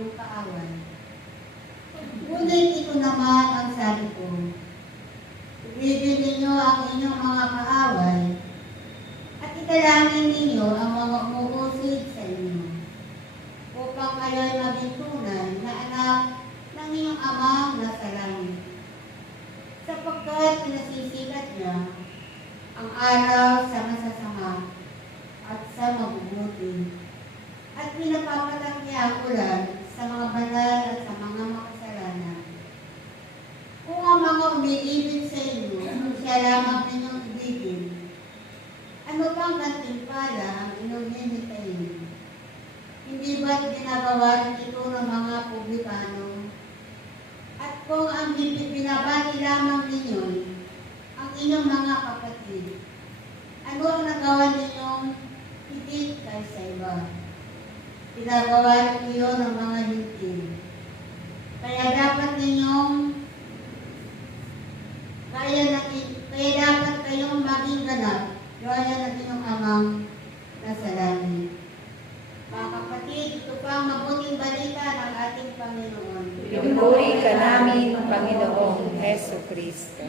inyong kaaway. Ngunit ito naman ang sabi ko, ibigin ninyo ang inyong mga kaaway at italangin ninyo ang mga umuusig sa inyo upang kayo'y maging tunay na anak ng inyong Amang nasa langit. Sapagkat pinasisikat niya ang araw sa masasama at sa mabubuti at pinapapatak niya ang ulan sa mga banal at sa mga makasalanan. Kung ang mga umiibig sa inyo, siya lamang ninyong ibigin, ano bang gantimpala ang inyong hinihitayin? Hindi ba't ginagawa rin ito ng mga publikano? At kung ang binabati lamang ninyo ang inyong mga kapatid, ano ang nagawa ninyong higit kaysa iba? Ginagawa rin iyon ng mga hintil. Kaya dapat kayong maging ganap, gaya ng inyong Amang nasa langit. Mga kapatid, ito pa ang mabuting balita ng ating Panginoon. Pinupuri ka namin, Panginoong Heso Kristo.